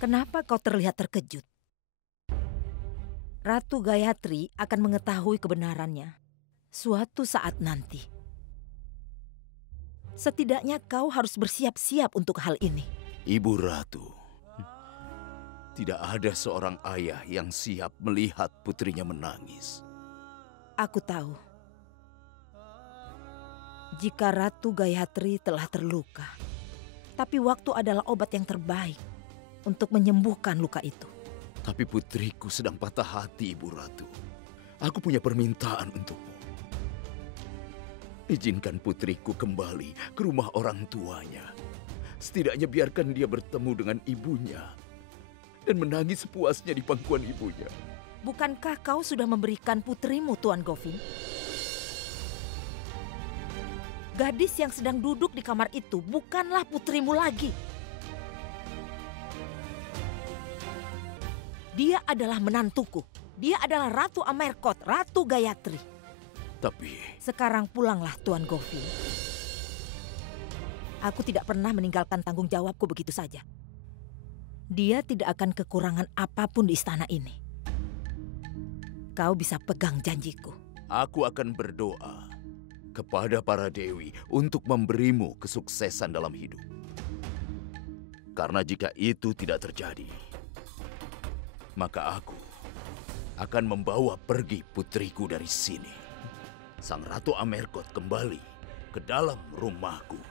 Kenapa kau terlihat terkejut? Ratu Gayatri akan mengetahui kebenarannya suatu saat nanti. Setidaknya kau harus bersiap-siap untuk hal ini. Ibu Ratu, tidak ada seorang ayah yang siap melihat putrinya menangis. Aku tahu. Jika Ratu Gayatri telah terluka, tapi waktu adalah obat yang terbaik untuk menyembuhkan luka itu. Tapi putriku sedang patah hati, Ibu Ratu. Aku punya permintaan untukmu. Izinkan putriku kembali ke rumah orang tuanya. Setidaknya biarkan dia bertemu dengan ibunya dan menangis sepuasnya di pangkuan ibunya. Bukankah kau sudah memberikan putrimu, Tuan Govin? Gadis yang sedang duduk di kamar itu bukanlah putrimu lagi. Dia adalah menantuku. Dia adalah Ratu Amerkot, Ratu Gayatri. Tapi... Sekarang pulanglah, Tuan Govin. Aku tidak pernah meninggalkan tanggung jawabku begitu saja. Dia tidak akan kekurangan apapun di istana ini. Kau bisa pegang janjiku. Aku akan berdoa kepada para dewi untuk memberimu kesuksesan dalam hidup. Karena jika itu tidak terjadi, maka aku akan membawa pergi putriku dari sini. Sang Ratu Amerkot kembali ke dalam rumahku.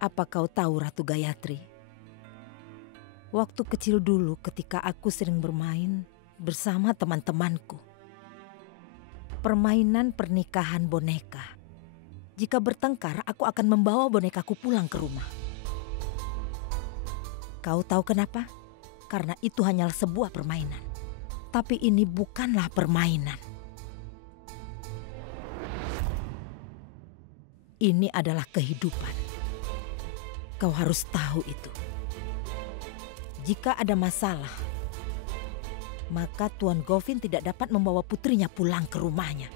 Apa kau tahu, Ratu Gayatri? Waktu kecil dulu ketika aku sering bermain bersama teman-temanku. Permainan pernikahan boneka. Jika bertengkar, aku akan membawa bonekaku pulang ke rumah. Kau tahu kenapa? Karena itu hanyalah sebuah permainan. Tapi ini bukanlah permainan. Ini adalah kehidupan. Kau harus tahu itu. Jika ada masalah, maka Tuan Govin tidak dapat membawa putrinya pulang ke rumahnya.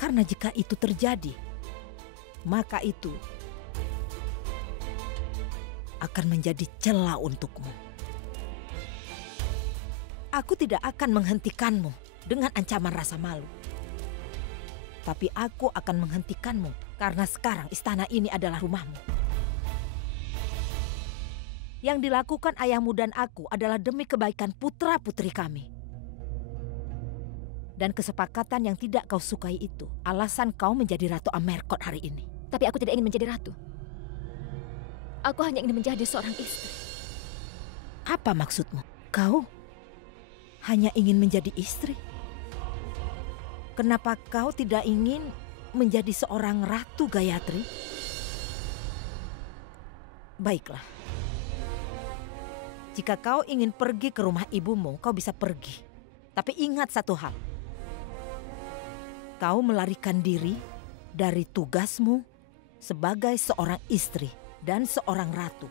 Karena jika itu terjadi, maka itu akan menjadi celah untukmu. Aku tidak akan menghentikanmu dengan ancaman rasa malu. Tapi aku akan menghentikanmu karena sekarang istana ini adalah rumahmu. Yang dilakukan ayahmu dan aku adalah demi kebaikan putra-putri kami. Dan kesepakatan yang tidak kau sukai itu alasan kau menjadi Ratu Amerkot hari ini. Tapi aku tidak ingin menjadi ratu. Aku hanya ingin menjadi seorang istri. Apa maksudmu? Kau hanya ingin menjadi istri? Kenapa kau tidak ingin menjadi seorang Ratu Gayatri? Baiklah. Jika kau ingin pergi ke rumah ibumu, kau bisa pergi. Tapi ingat satu hal. Kau melarikan diri dari tugasmu sebagai seorang istri dan seorang ratu.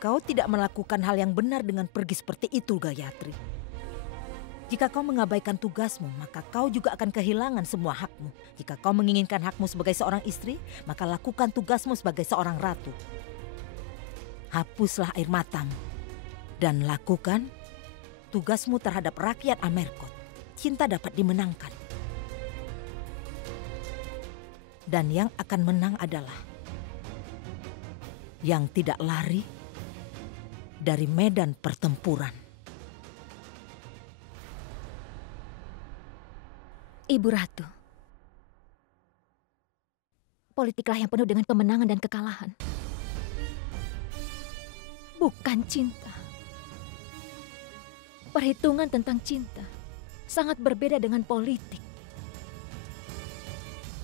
Kau tidak melakukan hal yang benar dengan pergi seperti itu, Gayatri. Jika kau mengabaikan tugasmu, maka kau juga akan kehilangan semua hakmu. Jika kau menginginkan hakmu sebagai seorang istri, maka lakukan tugasmu sebagai seorang ratu. Hapuslah air matamu dan lakukan tugasmu terhadap rakyat Amerkot. Cinta dapat dimenangkan. Dan yang akan menang adalah yang tidak lari dari medan pertempuran. Ibu Ratu, politiklah yang penuh dengan kemenangan dan kekalahan. Bukan cinta. Perhitungan tentang cinta sangat berbeda dengan politik.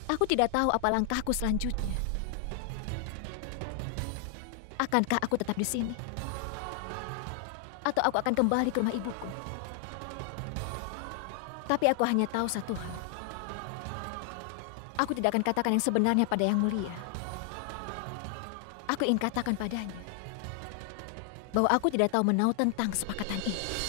Aku tidak tahu apa langkahku selanjutnya. Akankah aku tetap di sini? atau aku akan kembali ke rumah ibuku. Tapi aku hanya tahu satu hal. Aku tidak akan katakan yang sebenarnya pada Yang Mulia. Aku ingin katakan padanya bahwa aku tidak tahu menau tentang kesepakatan ini.